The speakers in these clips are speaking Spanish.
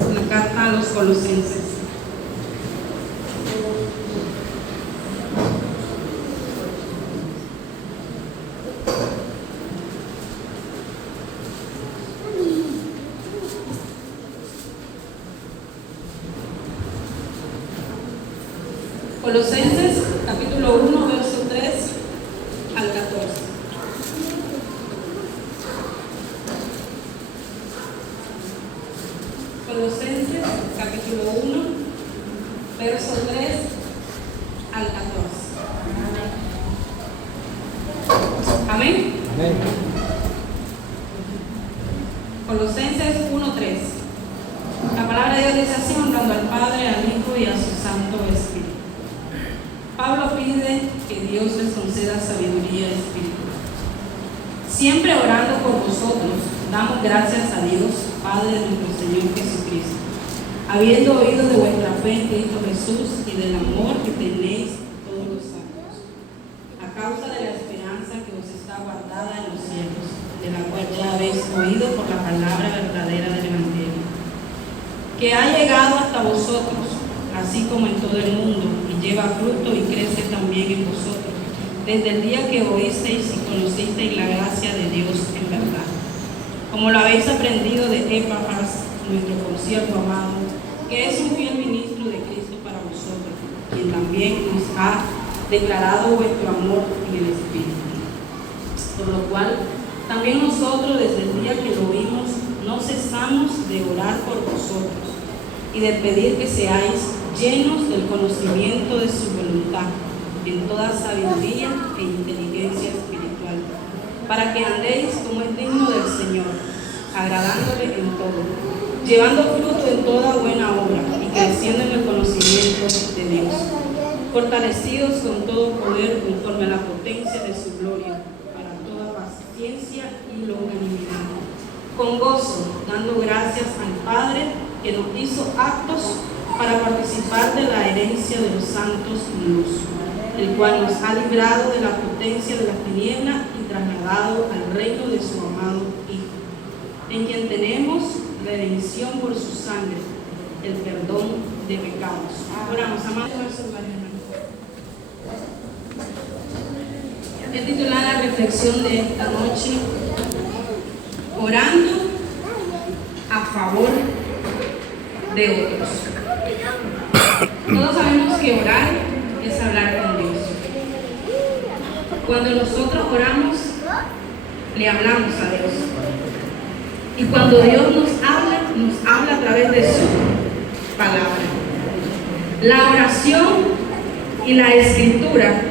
La carta a los Colosenses. Colosenses capítulo 1, verso 3 al 14. Colosenses capítulo 1, verso 3 al 14. Amén. Amén. Colosenses 1:3. La palabra de Dios dice así, honrando al Padre, al Hijo y a su Santo Espíritu. Pablo pide que Dios les conceda sabiduría espiritual. Siempre orando por vosotros, damos gracias a Dios, Padre de nuestro Señor Jesucristo, habiendo oído de vuestra fe en Cristo Jesús y del amor que tenéis todos los santos, a causa de la esperanza que os está guardada en los cielos, de la cual ya habéis oído por la palabra verdadera del Evangelio, que ha llegado hasta vosotros, así como en todo el mundo, y lleva fruto y crece también en vosotros, desde el día que oísteis y conocisteis la gracia de Dios en verdad, como lo habéis aprendido de Epafras, nuestro consiervo amado, que es un fiel ministro de Cristo para vosotros, quien también nos ha declarado vuestro amor en el Espíritu. Por lo cual, también nosotros desde el día que lo oímos, no cesamos de orar por vosotros y de pedir que seáis llenos del conocimiento de su voluntad, en toda sabiduría e inteligencia espiritual, para que andéis como es digno del Señor, agradándole en todo, llevando fruto en toda buena obra y creciendo en el conocimiento de Dios, fortalecidos con todo poder conforme a la potencia de su gloria, para toda paciencia y longanimidad, con gozo, dando gracias al Padre que nos hizo aptos para participar de la herencia de los santos en luz, el cual nos ha librado de la potencia de la tiniebla y trasladado al reino de su amado Hijo, en quien tenemos redención por su sangre, el perdón de pecados. Oramos, amados hermanos. He titulado la reflexión de esta noche, orando a favor de otros. Todos sabemos que orar es hablar con Dios. Cuando nosotros oramos, le hablamos a Dios. Y cuando Dios nos habla a través de su palabra. La oración y la escritura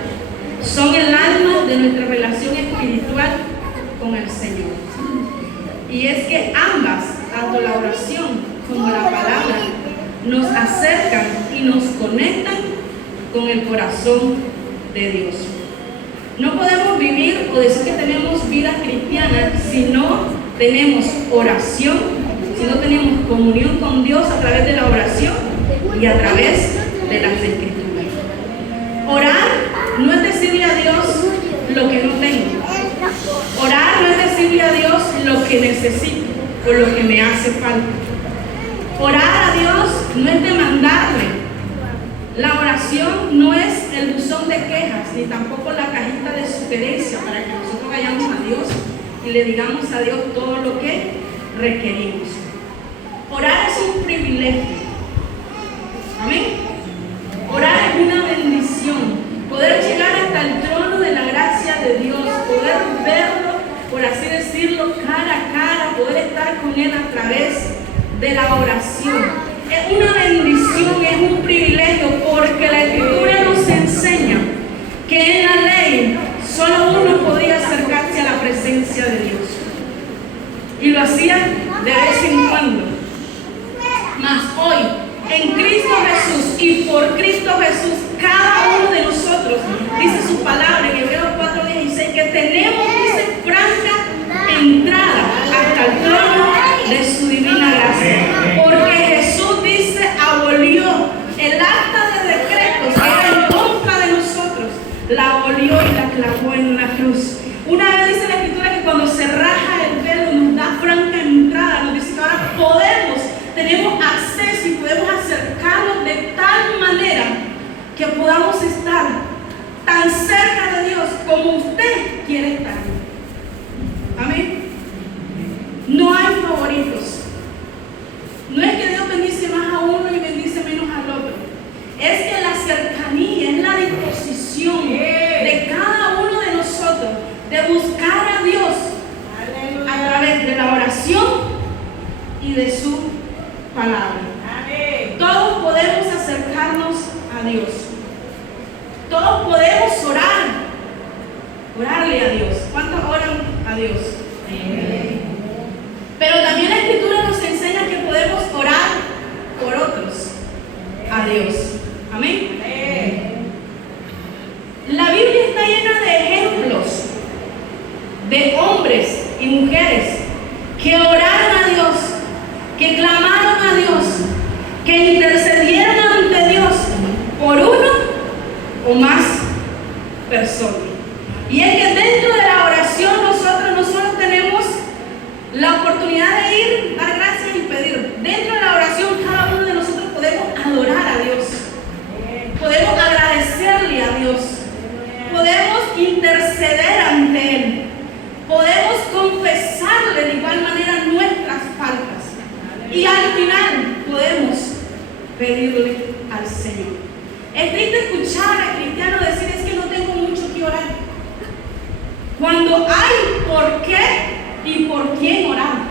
son el alma de nuestra relación espiritual con el Señor. Y es que ambas, tanto la oración como la palabra, nos acercan y nos conectan con el corazón de Dios. No podemos vivir o decir que tenemos vida cristiana si no tenemos oración, si no tenemos comunión con Dios a través de la oración y a través de las escrituras. Orar no es decirle a Dios lo que no tengo. Orar no es decirle a Dios lo que necesito o lo que me hace falta. Orar a Dios no es demandarle. La oración no es el buzón de quejas, ni tampoco la cajita de sugerencia para que nosotros vayamos a Dios y le digamos a Dios todo lo que requerimos. Orar es un privilegio. Amén. Orar es una bendición. Poder llegar hasta el trono de la gracia de Dios, poder verlo, por así decirlo, cara a cara, poder estar con Él a través de la oración. Es una bendición, es un privilegio, porque la Escritura nos enseña que en la ley solo uno podía acercarse a la presencia de Dios. Y lo hacía de vez en cuando. Mas hoy, en Cristo Jesús y por Cristo Jesús, cada uno de nosotros, dice su palabra en Hebreos 4:16, que tenemos, dice, franca entrada hasta el trono de su divina gracia. Porque Jesús, dice, abolió el acta de decretos que era en contra de nosotros, la abolió y la clavó en la cruz. Una vez dice la Escritura que cuando se raja el velo nos da franca entrada, nos dice que ahora tenemos acceso que podamos estar tan cerca de Dios como usted quiere estar. Amén. No hay favoritos. No es que Dios bendice más a uno y bendice menos al otro. Es que la cercanía es la disposición de cada uno de nosotros de buscar a Dios a través de la oración y de su palabra. Todos podemos acercarnos a Dios. Todos podemos orarle a Dios. ¿Cuántos oran a Dios? Pero también la Escritura nos enseña que podemos orar por otros a Dios. Amén. La Biblia está llena de ejemplos de hombres y mujeres que oraron a Dios, que clamaron a Dios, que intercedieron ante Dios por uno o más personas. Y es que dentro de la oración nosotros no solo tenemos la oportunidad de ir, dar gracias y pedir. Dentro de la oración cada uno de nosotros podemos adorar a Dios, podemos agradecerle a Dios, podemos interceder ante Él, podemos confesarle de igual manera nuestras faltas y al final podemos pedirle al Señor. Es triste escuchar a cristianos decir: es que no tengo mucho que orar, cuando hay por qué y por quién orar.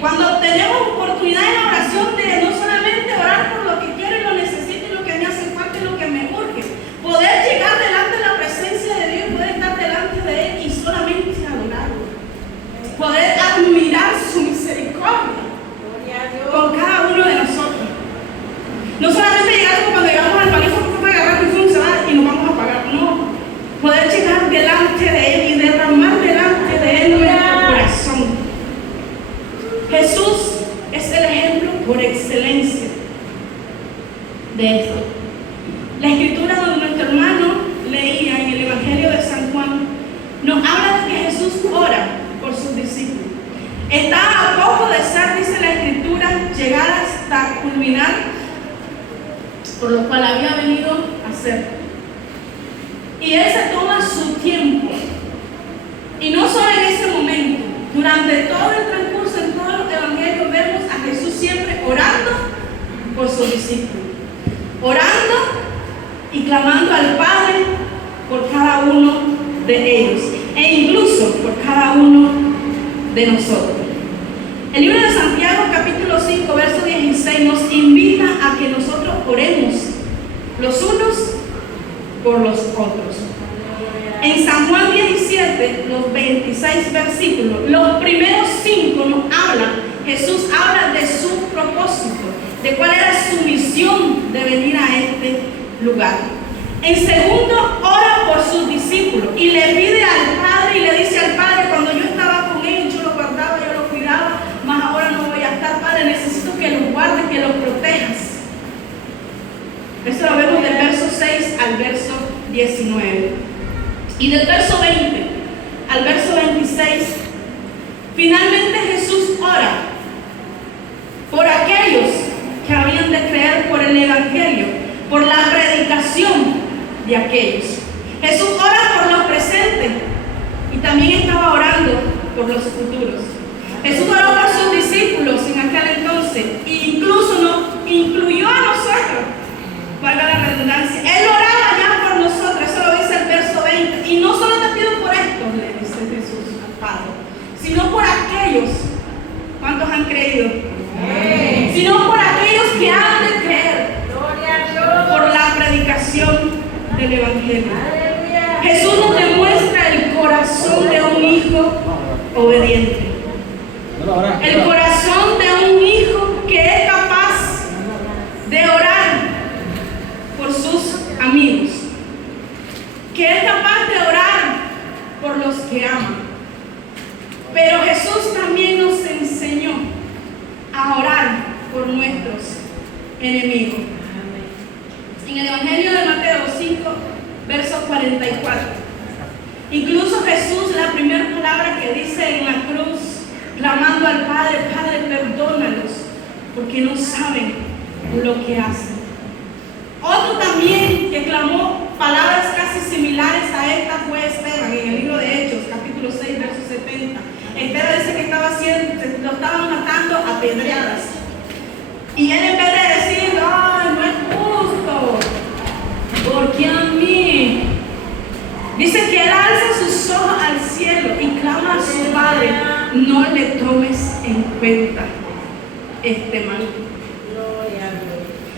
Cuando tenemos oportunidad en la oración de no solamente orar por lo que quiero y lo necesito y lo que me hace falta y lo que me urge, poder llegar delante de la presencia de Dios, poder estar delante de Él y solamente adorarlo, poder admirar su misericordia con cada uno de nosotros. No solamente llegar como cuando llegamos al palizo para agarrar mi función y nos vamos a apagar, no, poder llegar delante de Él y derramar delante de Él nuestro corazón. Jesús es el ejemplo por excelencia de esto. La escritura donde nuestro hermano leía en el Evangelio de San Juan nos habla de que Jesús ora por sus discípulos. Está a poco de ser, dice la escritura, llegar hasta culminar por lo cual había venido a hacer. Y Él se toma su tiempo. Y no solo en ese momento, durante todo el transcurso, en todos los evangelios vemos a Jesús siempre orando por sus discípulos, orando y clamando al Padre por cada uno de ellos e incluso por cada uno de nosotros. El libro de Santiago capítulo 5 verso 16 nos invita a que nosotros oremos los unos por los otros. En San Juan 17, los 26 versículos, los primeros 5 nos hablan, Jesús habla de su propósito, de cuál era su misión de venir a este lugar. En segundo, ora por sus discípulos y le pide al Padre y le dice al Padre: cuando yo estaba con ellos, yo los guardaba, yo los cuidaba, mas ahora no voy a estar, Padre, necesito que los guardes, que los protejas. Esto lo vemos del verso 6 al verso 19. Y del verso 20 al verso 26, finalmente Jesús ora por aquellos que habían de creer por el Evangelio, por la predicación de aquellos. Jesús ora por los presentes y también estaba orando por los futuros. Jesús oró por sus discípulos en aquel entonces e incluso nos incluyó a nosotros, valga la redundancia. Él oraba ya por nosotros, eso lo dice el verso 20. Y no solo te pido por esto, le dice Jesús al Padre, sino por aquellos, ¿cuántos han creído? Sino por aquellos que han de creer, por la predicación del Evangelio. Jesús nos demuestra el corazón de un hijo obediente, el corazón de un hijo que es capaz de orar por sus amigos, que es capaz de orar por los que aman. Pero Jesús también nos enseñó a orar por nuestros enemigos. En el Evangelio de Mateo 5, verso 44, incluso Jesús, la primera palabra que dice en la cruz, clamando al Padre: Padre, perdónalos, porque no saben lo que hacen. Otro Otro también que clamó palabras casi similares a esta fue Esteban, en el libro de Hechos, capítulo 6, verso 70. Esteban dice que lo estaban matando a pedradas. Y él, en vez de decir, ay, no es justo, ¿por qué a mí? Dice que él alza sus ojos al cielo y clama a su Padre, no le tomes en cuenta este mal.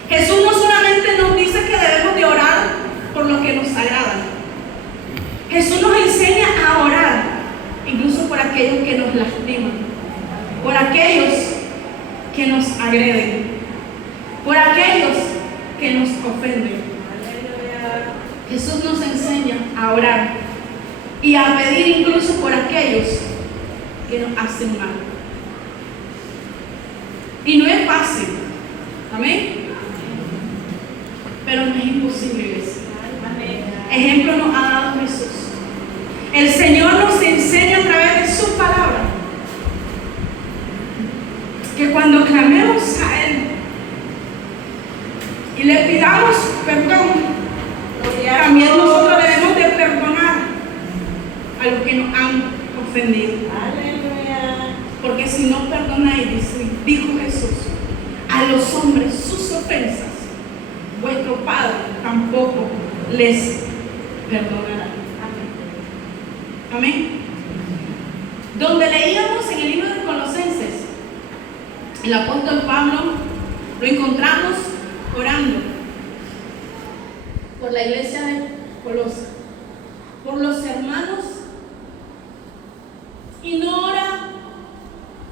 Jesús no solamente nos dice que debemos de orar por lo que nos agrada. Jesús nos enseña a orar incluso por aquellos que nos lastiman, por aquellos que nos agreden, por aquellos que nos ofenden. Jesús nos enseña a orar y a pedir incluso por aquellos que nos hacen mal. Y no es fácil, amén, pero no es imposible, iglesia. Ejemplo nos ha dado Jesús. El Señor nos enseña a través de su palabra que cuando clamemos a Él y le pidamos perdón, también nosotros debemos de perdonar a los que nos han ofendido. Porque si no perdonáis, dijo Jesús, a los hombres sus ofensas, vuestro Padre tampoco les perdonará. Amén. Donde leíamos en el libro de Colosenses, el apóstol Pablo lo encontramos orando por la iglesia de Colosa, por los hermanos, y no ora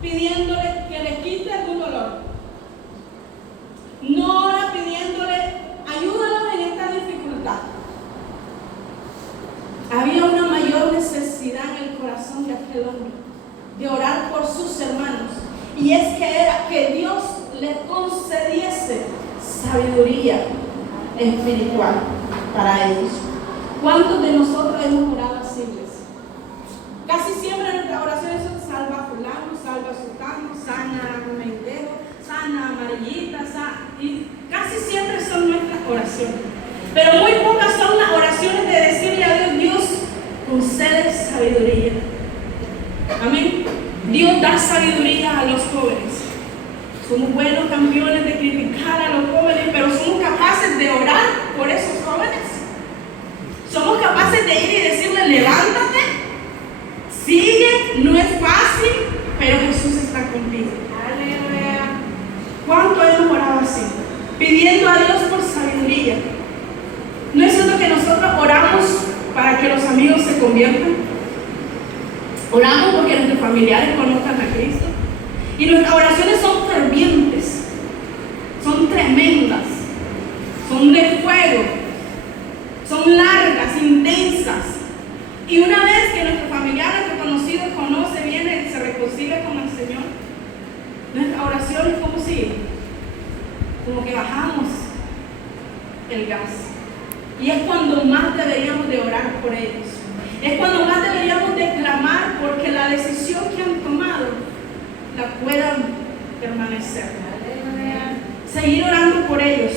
pidiéndole que le quite algún dolor, no ora pidiéndole ayúdanos en esta dificultad. Había una mayor necesidad en el corazón de aquel hombre de orar por sus hermanos, y es que era que Dios le concediese sabiduría espiritual para ellos. ¿Cuántos de nosotros hemos orado así, iglesia? Casi siempre nuestras oraciones son salva a fulano, salva a sultano, sana a Mendejo, sana a Amarillita, y casi siempre son nuestras oraciones. Pero muy pocas son las oraciones de decirle a Dios, Dios, concede sabiduría. Amén. Dios da sabiduría a los jóvenes. Somos buenos campeones de criticar a los jóvenes, pero somos capaces de orar por esos jóvenes. Somos capaces de ir y decirle, levántate, sigue, no es fácil, pero Jesús está contigo. Aleluya. ¿Cuánto hemos orado así? Pidiendo a Dios por sabiduría. ¿No es cierto que nosotros oramos para que los amigos se conviertan? Oramos porque nuestros familiares conozcan a Cristo. Y nuestras oraciones son fervientes, son tremendas, son de fuego, son largas, intensas. Y una vez que nuestro familiar, nuestro conocido conoce, viene y se reconcilia con el Señor, nuestra oración es como si, como que bajamos el gas. Y es cuando más deberíamos de orar por ellos. Es cuando más deberíamos de clamar porque la decisión que han tomado la puedan permanecer. Seguir orando por ellos.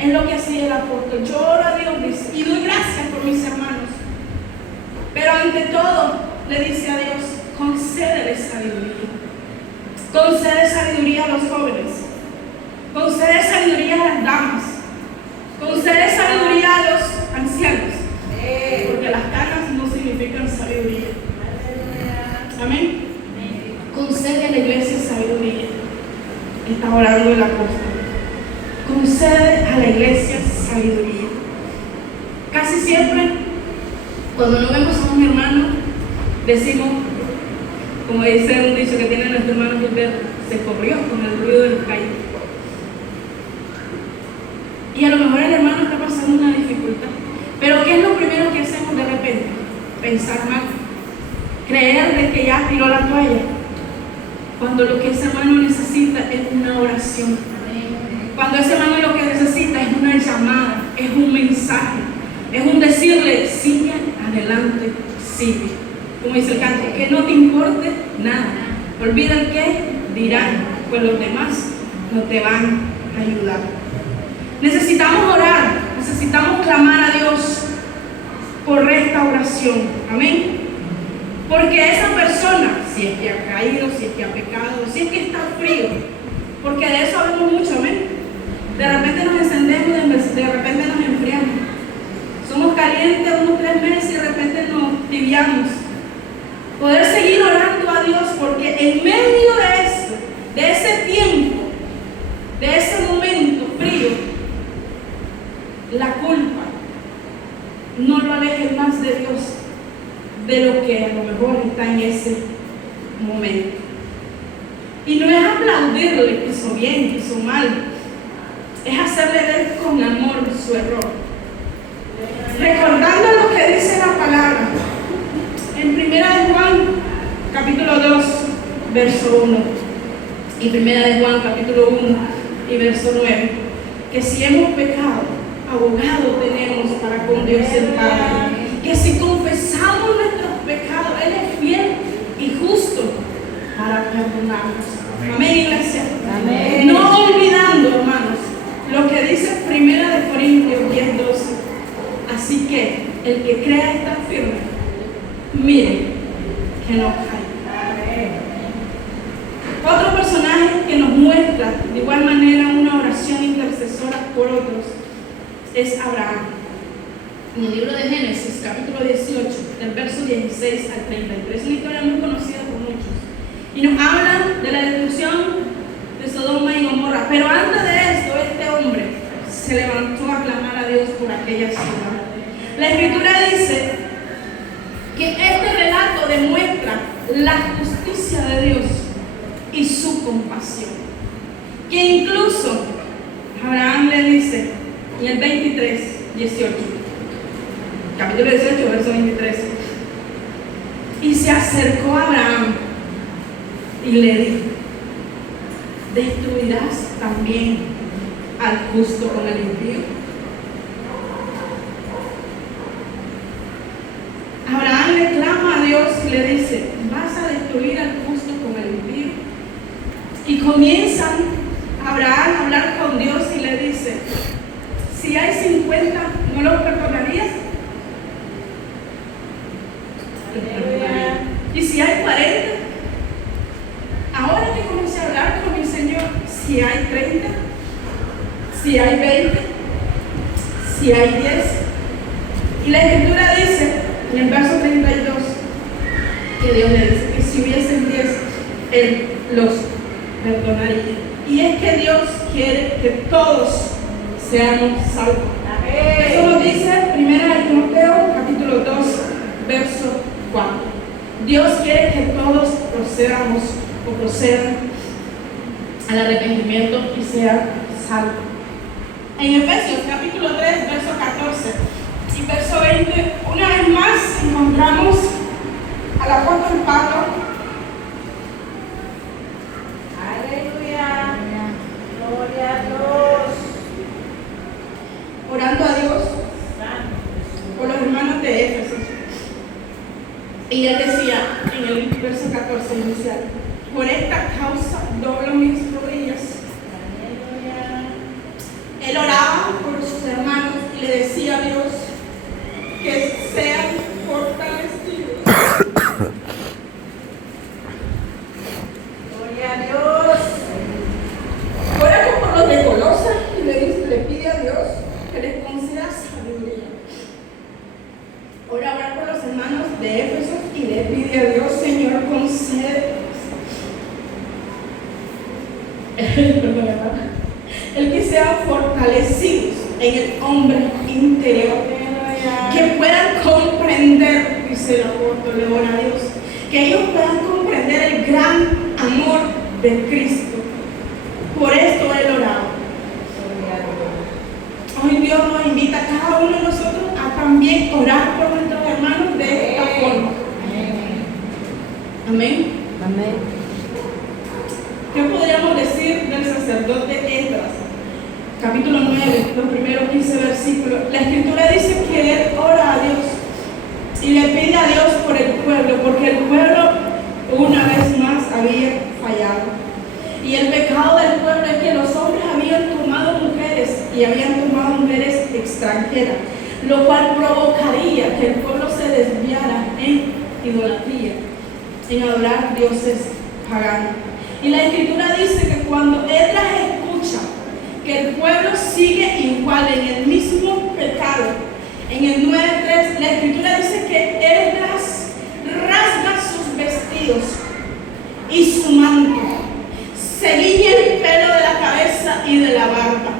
Es lo que hacía el apóstol. Yo oro a Dios y doy gracias por mis hermanos. Pero ante todo le dice a Dios, concédele sabiduría. Concede sabiduría a los jóvenes. Concede sabiduría a las damas. Concede sabiduría a los ancianos. Porque las canas no significan sabiduría. Amén. Concede a la iglesia sabiduría. Está orando el apóstol. Concede a la iglesia sabiduría. Casi siempre, cuando no vemos a un hermano, decimos, como dice un dicho que tiene nuestro hermano Gilberto, se corrió con el ruido de los calles. Y a lo mejor el hermano está pasando una dificultad. Pero ¿qué es lo primero que hacemos de repente? Pensar mal. Creer de que ya tiró la toalla. Cuando lo que ese hermano necesita es una oración. Cuando ese hermano lo que necesita es una llamada, es un mensaje, es un decirle, sigue adelante, sigue. Como dice el canto, que no te importe nada. Olvida el que dirán, pues los demás no te van a ayudar. Necesitamos orar, necesitamos clamar a Dios por restauración. Amén. Porque esa persona, si es que ha caído, si es que ha pecado, si es que está frío, porque de eso hablamos mucho, amén. De repente nos encendemos, de repente nos enfriamos. Somos calientes unos 3 meses y de repente nos tibiamos. Poder seguir orando a Dios, porque en medio de eso, de ese tiempo, de ese momento frío, la culpa no lo aleje más de Dios de lo que a lo mejor está en ese momento. Y no es aplaudirle que hizo bien, que hizo mal, es hacerle ver con amor su error, recordando lo que dice la palabra en 1 de Juan capítulo 2 verso 1 y 1 de Juan capítulo 1 y verso 9, que si hemos pecado, abogado tenemos para con Dios el Padre, que si confesamos nuestros pecados, Él es fiel y justo para perdonarnos. Amén, iglesia. Amén. No olvidando, hermanos, lo que dice 1 Corintios 10:12. Así que el que crea estar firme, mire que no cae. Otro personaje que nos muestra de igual manera una oración intercesora por otros es Abraham. En el libro de Génesis, capítulo 18, del verso 16 al 33, una historia muy conocida por muchos. Y nos habla de la destrucción de Sodoma y Gomorra. Pero antes de esto, este hombre se levantó a clamar a Dios por aquella ciudad. La Escritura dice que este relato demuestra la justicia de Dios y su compasión. Que incluso Abraham le dice en el 23, 18, capítulo 18, verso 23, y se acercó a Abraham y le dijo: ¿destruirás también al justo con el impío? Abraham le clama a Dios y le dice: ¿vas a destruir al justo con el impío? Y comienzan Abraham a hablar con Dios y le dice: si hay 50, ¿no los perdonarías? Y si hay 40, ahora que comencé a hablar con mi Señor, si hay 30, si hay 20, si hay 10. Y la Escritura dice en el verso 32 que Dios le dice que si hubiesen 10, Él los perdonaría. Y es que Dios quiere que todos seamos salvos. Eso lo dice 1 de Timoteo capítulo 2 verso 4. Dios quiere que todos procedan al arrepentimiento y sean salvos. En Efesios capítulo 3 verso 14 y verso 20, una vez más encontramos al apóstol Pablo. Aleluya, gloria a Dios, orando a Dios por los hermanos de Éfeso. Y él decía en el verso 14 inicial: por esta causa doblo mis rodillas. Él oraba por sus hermanos y le decía a Dios que sean fortalecidos. Gloria a Dios. Ora por los de Colosas y le pide a Dios que les conceda sabiduría. Ora por los hermanos de Éfeso y le pide a Dios: Señor, concede el que sean fortalecidos en el hombre interior, que puedan comprender, dice el apóstol, le ora a Dios, que ellos puedan comprender el gran amor de Cristo. Por esto Él oraba. Hoy Dios nos invita a cada uno de nosotros a también orar por nuestros hermanos de esta forma. Amén. Amén. ¿Qué podríamos decir del sacerdote Esdras? Capítulo 9, los primeros 15 versículos. La Escritura dice que él ora a Dios y le pide a Dios por el pueblo, porque el pueblo una vez más había fallado. Y el pecado del pueblo es que los hombres habían tomado mujeres y y habían tomado mujeres extranjeras, lo cual provocaría que el pueblo se desviara en idolatría, en adorar dioses paganos. Y la Escritura dice que cuando Esdras escucha que el pueblo sigue igual en el mismo pecado, en el 9:3, la Escritura dice que Esdras rasga sus vestidos y su manto, se ciñe el pelo de la cabeza y de la barba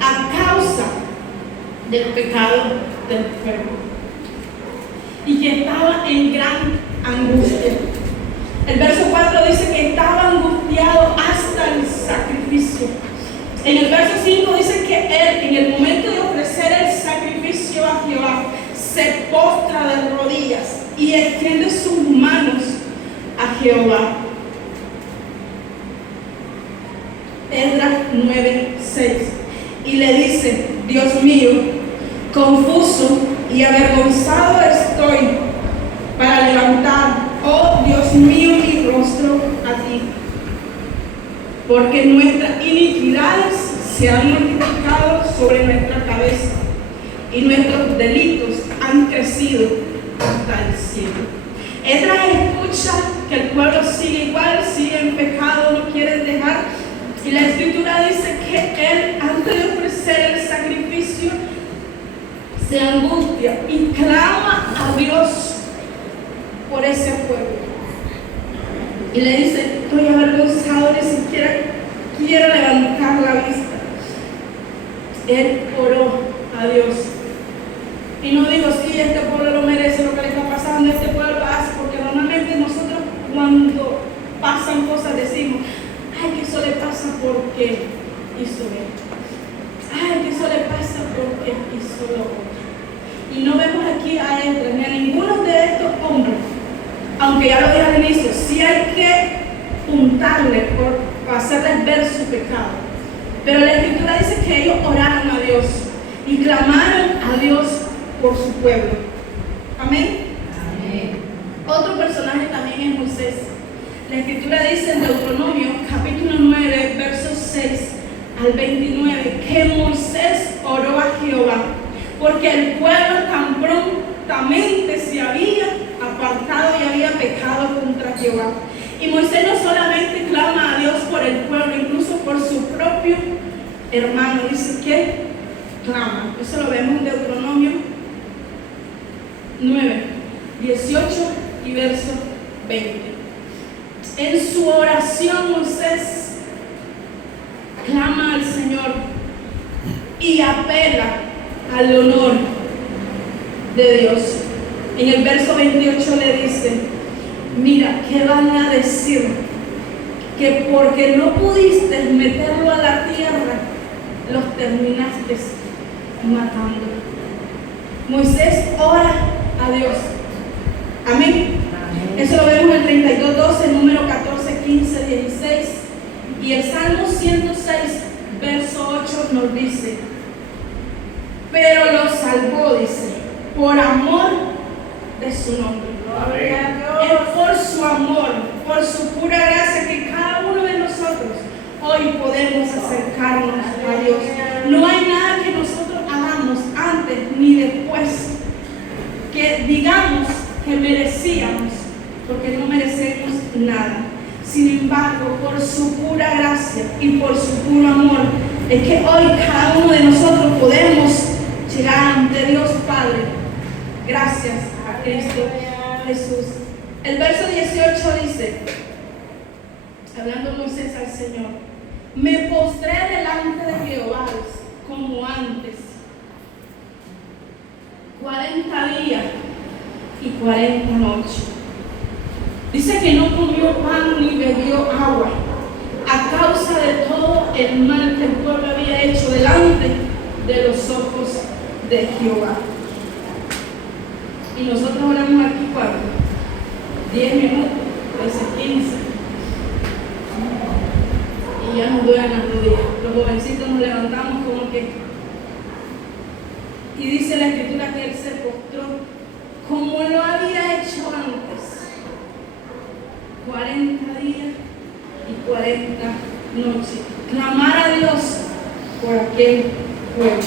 a causa del pecado del pueblo, y que estaba en gran angustia. El verso 4 dice que estaba angustiado hasta el sacrificio. En el verso 5 dice que él, en el momento de ofrecer el sacrificio a Jehová, se postra de rodillas y extiende sus manos a Jehová. Esdras 9:6, y le dice: Dios mío, confuso y avergonzado estoy para levantar, oh Dios mío, mi rostro a ti, porque nuestras iniquidades se han multiplicado sobre nuestra cabeza y nuestros delitos han crecido hasta el cielo. Esdras escucha que el pueblo sigue igual, sigue en pecado, no quieren dejar, y la Escritura dice que él, antes de ofrecer el sacrificio, se angustia y clama a Dios por ese pueblo. Y le dice: estoy avergonzado, ni siquiera quiero levantar la vista. Él oró a Dios. Y no digo: sí, este pueblo lo merece, lo que le está pasando, este pueblo hace, porque normalmente nosotros cuando pasan cosas decimos: ay, que eso le pasa porque hizo esto. Ay, que eso le pasa porque hizo lo otro. Y no vemos aquí a Esdras ni a ninguno de estos hombres, aunque ya lo dije al inicio, sí hay que puntarle por hacerles ver su pecado. Pero la Escritura dice que ellos oraron a Dios y clamaron a Dios por su pueblo. Amén. Amén. Otro personaje también es Moisés. La Escritura dice en Deuteronomio capítulo 9, versos 6 al 29, que Moisés oró a Jehová porque el pueblo tan prontamente se había apartado y había pecado contra Jehová. Y Moisés no solamente clama a Dios por el pueblo, incluso por su propio hermano. Dice que clama. Eso lo vemos en Deuteronomio 9, 18 y verso 20. En su oración Moisés clama al Señor y apela al honor de Dios. En el verso 28 le dice: mira, ¿qué van a decir? Que porque no pudiste meterlo a la tierra, los terminaste matando. Moisés ora a Dios. Amén. Eso lo vemos en 32:12, número 14, 15, 16. Y el Salmo 106, verso 8 nos dice: pero lo salvó, dice, por amor de su nombre. Es por su amor, por su pura gracia, que cada uno de nosotros hoy podemos acercarnos a Dios. No hay nada que nosotros hagamos antes ni después que digamos que merecíamos, porque no merecemos nada. Sin embargo, por su pura gracia y por su puro amor, es que hoy cada uno de nosotros podemos llegar ante Dios Padre, gracias a Cristo Jesús. El verso 18 dice, hablando Moisés al Señor: me postré delante de Jehová como antes, 40 días y 40 noches. Dice que no comió pan ni bebió agua a causa de todo el mal que el pueblo había hecho delante de los ojos de Jehová. Y nosotros oramos aquí ¿cuánto? 10 minutos, 15. Y ya nos duelen las rodillas. Los jovencitos nos levantamos como que. Y dice la Escritura que él se postró como lo había hecho antes, 40 días y 40 noches. Clamar a Dios por aquel fuego.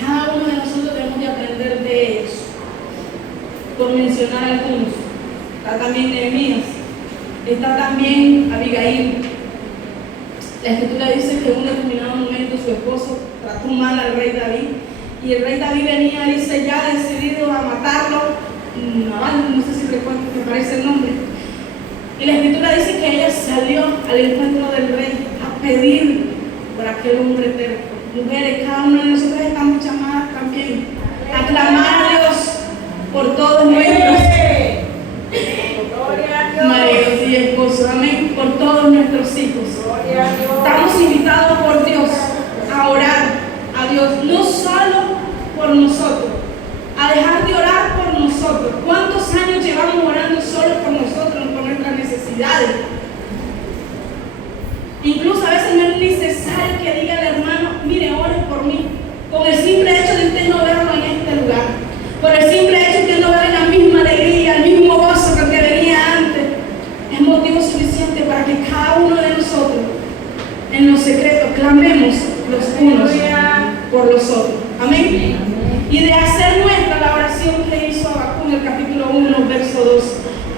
Cada uno de nosotros debemos de aprender de ellos. Por mencionar algunos, está también Nehemías, está también Abigail. La escritura dice que en un determinado momento su esposo trató mal al rey David, y el rey David venía, dice, ya decidido a matarlo. No sé si recuerdo, me parece el nombre. Y la escritura dice que ella salió al encuentro del rey a pedir por aquel hombre terco. Mujeres, cada una de nosotras estamos llamadas también a clamar a Dios por todos nuestros maridos y esposos, amén, por todos nuestros hijos. Estamos invitados por Dios a orar a Dios, no solo por nosotros, a dejar de orar por nosotros. ¿Cuántos años llevamos orando solo por nosotros, por nuestras necesidades? Incluso a veces no es necesario que diga el hermano, mire, ore por mí. Con el simple hecho de usted no verlo en este lugar, por el simple hecho de usted no ver la misma alegría, el mismo gozo que venía antes, es motivo suficiente para que cada uno de nosotros, en los secretos, clamemos los unos por los otros. Amén. Y de hacer nuestra la oración que hizo Habacuc en el capítulo 1, verso 2.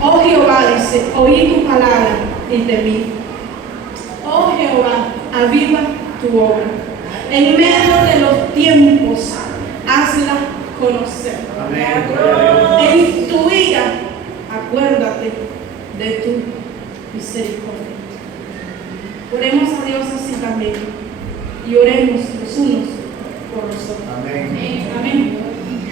Oh Jehová, dice, oí tu palabra y temí. Oh Jehová, aviva tu obra. En medio de los tiempos, hazla conocer. Amén. En tu ira, acuérdate de tu misericordia. Oremos a Dios así también. Y oremos los unos por los otros. Amén. Amén.